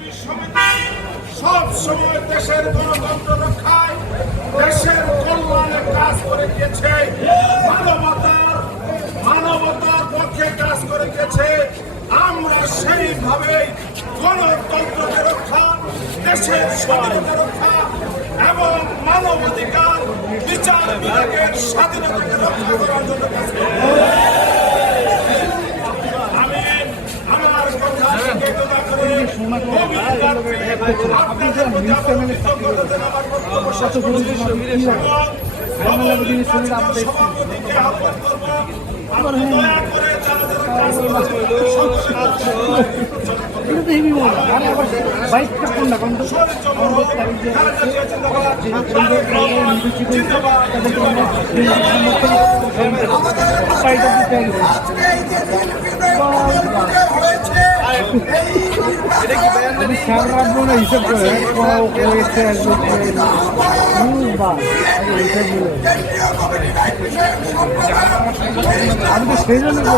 BNP সমিতি সব সময় দেশের গণতন্ত্র রক্ষায়, দেশের কল্যাণে কাজ করে গিয়েছে, মানবতার পক্ষে কাজ করে গিয়েছে। আমরা সেইভাবে গণতন্ত্রকে রক্ষা, দেশের স্বাধীনতা রক্ষা এবং মানবাধিকার বিচার বিভাগের স্বাধীনতাকে রক্ষা করার জন্য কাজ করি। আমি আমার কথা করে আপনাদের প্রতি আমার কৃতজ্ঞতা জানাবার বক্তব্য শেষ করছি এবং সভাপতিকে আহ্বান করব, আপনি দয়া করে যারা যারা কাজ হিসাব করে আমি তো সেই জন্য